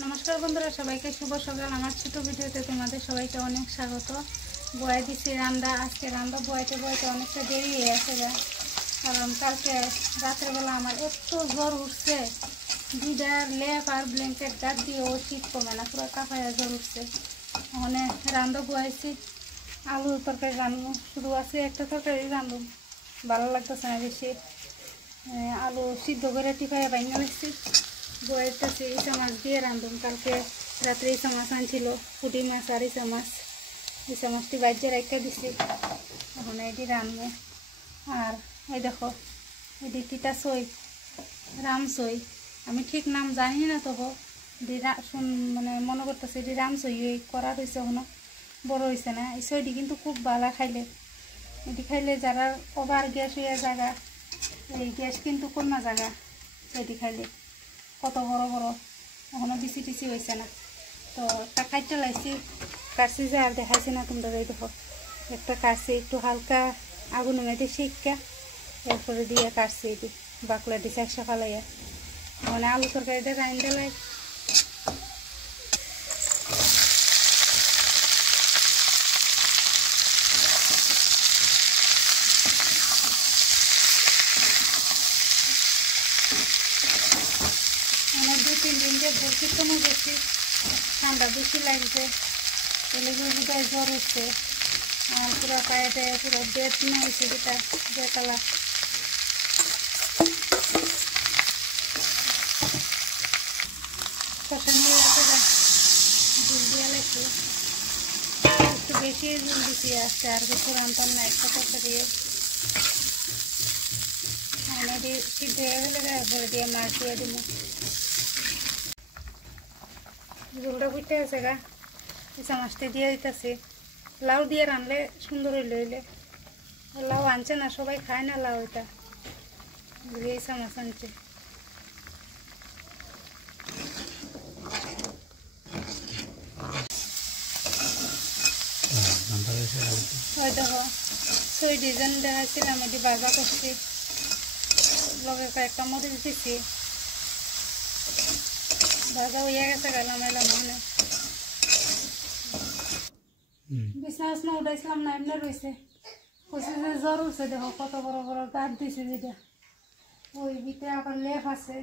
नमस्कार बंधुरा सबाइके शुभ सकाल आमार छोटो भिडियोते तोमादेर सबाइके अनेक स्वागत। बया दिछि रान्ना आज के रान्ना बयाते बयाते अनेकटा देरी हये गेছে कारण कालके रातेर बेला आमार एत ज्वर उठছে दुइटा लेप और ब्लैंकेट गाद दिएও शीत कमे ना पुरो काफाया ज्वर उठছে। ओखाने रान्ना बयाইছি आलू तरकारी रान्ना शुरू आछे एकटा तरकारी रान्ना भालो लागतेছে ना बेशी आलू सिद्ध करे टिपाया भाঙা লাগছে बयाইতেছি ইসা মাছ দিয়ে রাঁধুম কালকে রাতে ইসা মাছ আনছিল পুঁটি মাছ আর ইসা মাছ মাছটি বাইজে রাখতে দিছি এখন এটি রাঁধবো। আর এই দেখো এটি তিতা সই রাম সই আমি ঠিক নাম জানি না তবু মানে মনে করতেছে এটি রাম সই করা হয়েছে এখনো বড় হয়েছে না। এই সইটি কিন্তু খুব ভালো খাইলে এটি খাইলে যারা ওভার গ্যাস হয়ে জায়গা এই গ্যাস কিন্তু কমা জায়গা এটি খাইলে কত বড় বড় এখনো বিসি টিসি হয়েছে না। তো একটা খাইতে লাইছি কাটছি যে আর দেখাইছি না তোমরা এই দেখো একটা কাটছি একটু হালকা আগুনের মধ্যে শিক্ষা এরপরে দিয়ে কাটছি এটি বাকলা দিছে একশো ফালাইয়া মানে আলু তরকারিটা রাইন দিলাই ভর্তিতম বেশি ঠান্ডা বেশি লাগছে এলেগুলো বোধহয় জ্বর উঠছে আর পুরো পায়েতে পুরো বেদ না হয়েছে যেটা বেকালা কষানো জল দিয়ে লাগছে একটু বেশি জল দিচ্ছি আসছে আর কিছু রান্তাম না একটা করতে দিয়ে সিদ্ধ হয়ে গেলে ভরে দিয়ে মাছ দিয়ে দিব ঝোলটা বুঝতে আছে গা ইসা মাছটা দিয়ে দিতেছি লাউ দিয়ে রানলে সুন্দর হইলে লাউ আনছে না সবাই খায় না লাউ এটা ইসা মাছ আনছে। ওই দেখো সই ডিজাইন দেখাচ্ছিলাম এটি বাজা করছি লগে কয়েকটা মরিচ দিচ্ছি ভাজা হইয়া গেছে গেলাম এলাম মানে বিছনা উছনা উঠাইছিলাম না এমনি রয়েছে কইছে যে জ্বর উঠছে দেখো কত বড় বড় গাছ দিছে যেটা ওই ভিতরে আবার লেপ আছে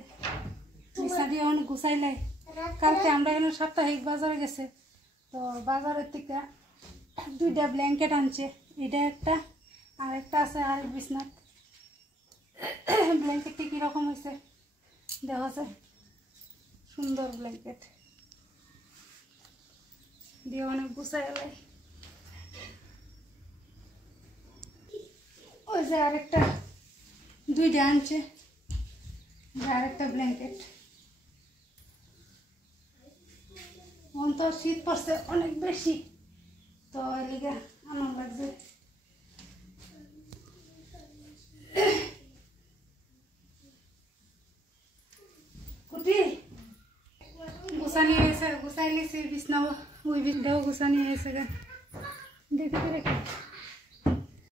বিছনা দিয়ে অনেক গুছাইলাই কালকে আমরা এখানে সাপ্তাহিক বাজারে গেছে তো বাজারের থেকে দুইটা ব্ল্যাঙ্কেট আনছে এটা একটা আর একটা আছে আর বিছনাত ব্ল্যাঙ্কেটটি কীরকম হয়েছে দেখা যায় সুন্দর ব্ল্যাঙ্কেট দিয়ে অনেক গুছাইলাই ওই যে আরেকটা দুইটা আনছে আরেকটা ব্ল্যাঙ্কেট এখন তো শীত পড়ছে অনেক বেশি তো এদিকে আনন্দ লাগছে কুটি গুছানি হয়েছে গুছাই লিছি বিছনাও ওই বিছনাও গুছানি হয়েছে দেখে রেখে